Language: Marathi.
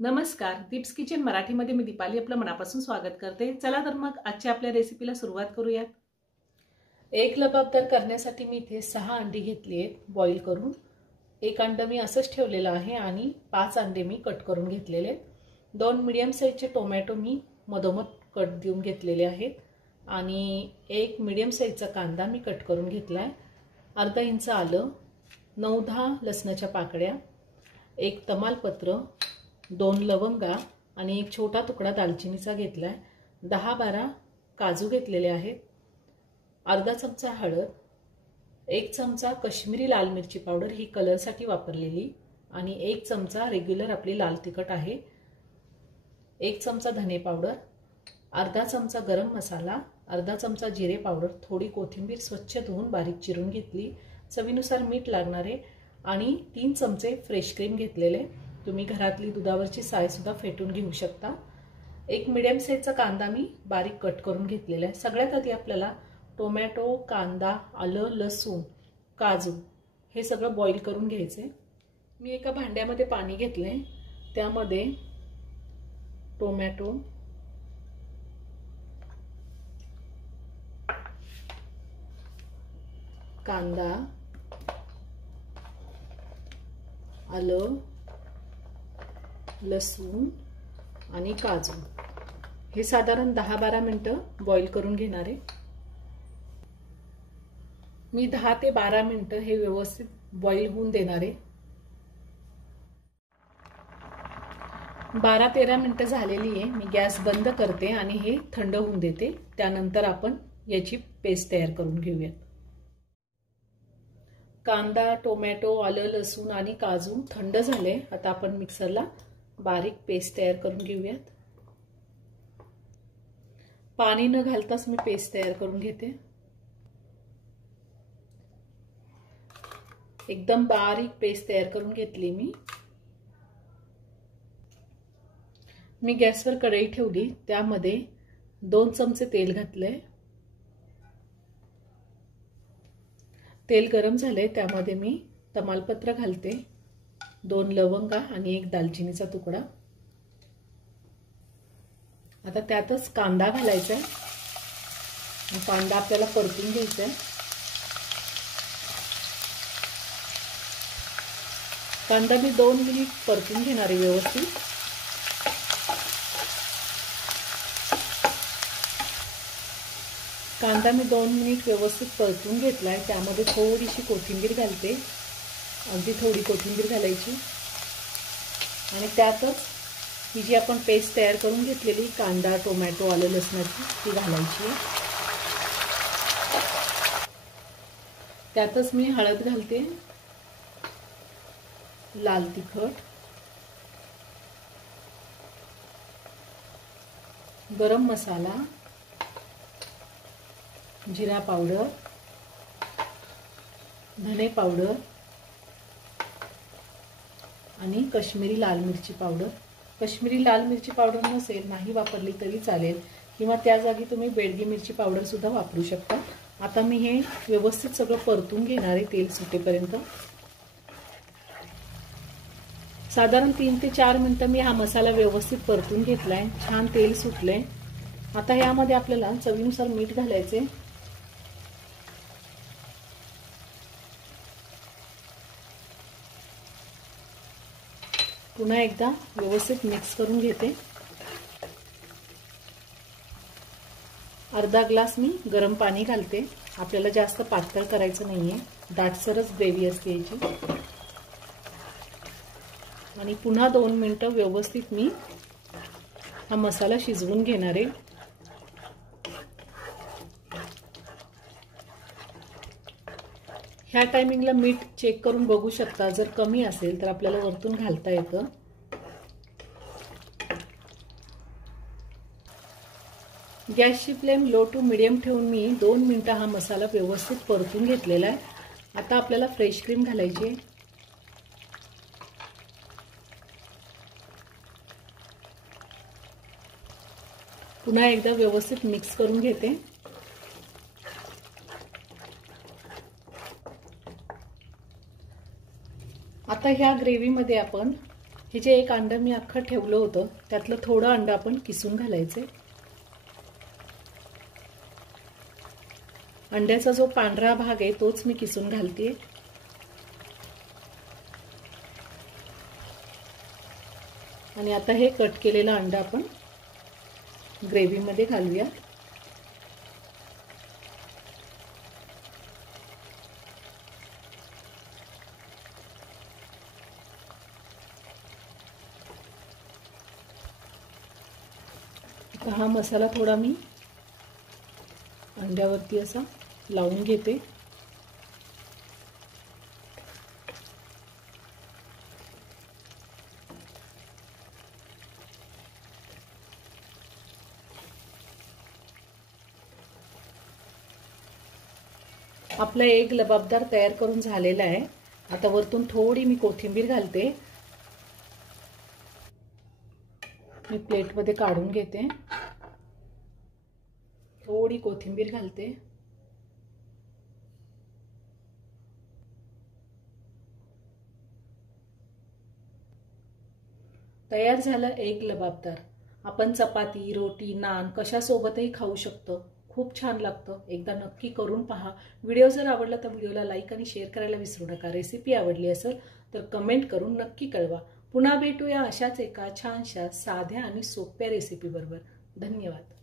नमस्कार, दीप्स किचन मराठीमध्ये मी दीपाली आपलं मनापासून स्वागत करते। चला तर मग आजच्या आपल्या रेसिपीला सुरुवात करूयात। एक लबाबदार करण्यासाठी मी इथे 6 अंडी घेतली आहेत बॉईल करून। एक अंड मी असंच ठेवलेलं आहे आणि 5 अंडे मी कट करून घेतलेले आहेत। 2 मीडियम साइजचे टोमॅटो मी मधोमध कट देऊन घेतलेले आहेत आणि एक मीडियम साइजचा कांदा मी कट करून घेतलाय। अर्धा इंच आलं, 9-10 लसणाच्या पाकळ्या, एक तमालपत्र, 2 लवंगा आणि एक छोटा तुकडा दालचिनीचा घेतलाय। 10-12 काजू घेतलेले आहेत। अर्धा चमचा हळद, 1 चमचा काश्मीरी लाल मिरची पावडर ही कलर साठी वापरलेली आणि 1 चमचा रेग्युलर आपली लाल तिखट आहे। 1 चमचा धने पावडर, अर्धा चमचा गरम मसाला, अर्धा चमचा जिरे पावडर, थोडी कोथिंबीर स्वच्छ धुवून बारीक चिरून घेतली, चवीनुसार मीठ लागणार आहे आणि 3 चमचे फ्रेश क्रीम घेतलेले। तुम्ही घरातली दुधावरची साय सुद्धा फेटून घेऊ शकता। एक मीडियम साइजचा कांदा मी बारीक कट करून घेतलेला आहे। सगळ्यात आधी आपल्याला टोमॅटो, कांदा, आलं, लसूण, काजू हे सगळं बॉईल करून घ्यायचे। मी एका भांड्यामध्ये पाणी घेतले, त्यामध्ये टोमॅटो, कांदा, आलं, लसूण आणि काजू हे साधारण 10-12 मिनिटं बॉईल करून घेणार आहे। मी 10 ते 12 मिनिटं हे व्यवस्थित बॉईल होऊन देणार आहे। 12-13 मिनिटं झालेली आहे। मी गॅस बंद करते आणि हे थंड होऊन देते, त्यानंतर आपण याची पेस्ट तयार करून घेऊयात। कांदा, टोमॅटो, आलं, लसूण आणि काजू थंड झाले। आता आपण मिक्सरला बारीक पेस्ट तयार करून घेऊयात। पाणी न घालताच मी पेस्ट तयार करून घेते। एकदम बारीक पेस्ट तयार करून घेतली मी गॅसवर कढई ठेवली, त्यामध्ये 2 चमचे तेल घातले। तेल गरम झाले, त्यामध्ये मी तमालपत्र घालते, 2 लवंगा आणि एक दालचिनीचा तुकडा। आता त्यातच कांदा घालायचा आहे। कांदा आपल्याला परतून घ्यायचा आहे। कांदा मी 2 मिनिट परतून घेणार आहे व्यवस्थित। कांदा मी 2 मिनिट व्यवस्थित परतून घेतलाय, त्यामध्ये थोडीशी कोथिंबीर घालते, अगदी थोडी कोथिंबीर घालायची आणि त्यातच ही जी आपण पेस्ट तयार करून घेतलेली कांदा, टोमॅटो, आलं, लसणाची ती घालायची आहे। त्यातच मी हळद घालते, लाल तिखट, गरम मसाला, जिरा पावडर, धने पावडर आणि काश्मीरी लाल मिरची पावडर। काश्मीरी लाल मिरची पावडर नसेल नाही वापरली तरी चालेल, किंवा त्या जागी तुम्ही बेडगी मिरची पावडर सुद्धा वापरू शकता। आता मी हे व्यवस्थित सगळं परतून घेणार आहे तेल सुटेपर्यंत। साधारण 3 ते 4 मिनिटं मी हा मसाला व्यवस्थित परतून घेतलाय, छान तेल सुटले। आता यामध्ये आपल्याला चवीनुसार मीठ घालायचे। पुन्हा एकदा व्यवस्थित मिक्स करून घेते। अर्धा ग्लास मी गरम पाणी घालते, आपल्याला जास्त पातळ करायचं नाहीये, दाटसरच ग्रेव्ही असते याची। आणि पुन्हा 2 मिनिटं व्यवस्थित मी हा मसाला शिजवून घेणार आहे। ह्या टायमिंगला मीठ चेक करून बघू शकता, जर कमी असेल तर आपल्याला वरतून घालता येतं। गॅसची फ्लेम लो टू मीडियम ठेवून मी 2 मिनिटं हा मसाला व्यवस्थित परतून घेतलेला आहे। आता आपल्याला फ्रेश क्रीम घालायची आहे। पुन्हा एकदा व्यवस्थित मिक्स करून घेते। आता ह्या ग्रेव्हीमध्ये आपण हे जे एक अंडं मी अख्खं ठेवलं होतं त्यातलं थोडं अंडं आपण किसून घालायचे. अंड्याचा जो पांढरा भाग आहे तोच मी किसून घालते. आणि आता हे कट केलेलं अंडं आपण ग्रेव्हीमध्ये घालूया. आता हा मसाला थोडा मी अंड्यावरती असा लावून घेते. आपला एक लबाबदार तयार करून झालेला आहे. आता वरतून थोडी मी कोथिंबीर घालते. मी प्लेटमध्ये काढून घेते. थोडी कोथिंबीर घालते. तयार झालं एक लबाबदार. आपण चपाती, रोटी, नान कशासोबतही खाऊ शकतो. खूप छान लागतं. एकदा नक्की करून पहा. व्हिडिओ जर आवडला तर व्हिडिओला लाईक आणि शेअर करायला विसरू नका. रेसिपी आवडली असेल तर कमेंट करून नक्की कळवा. पुन्हा भेटूया अशाच एका छानशा साध्या आणि सोप्या रेसिपी बरोबर. धन्यवाद.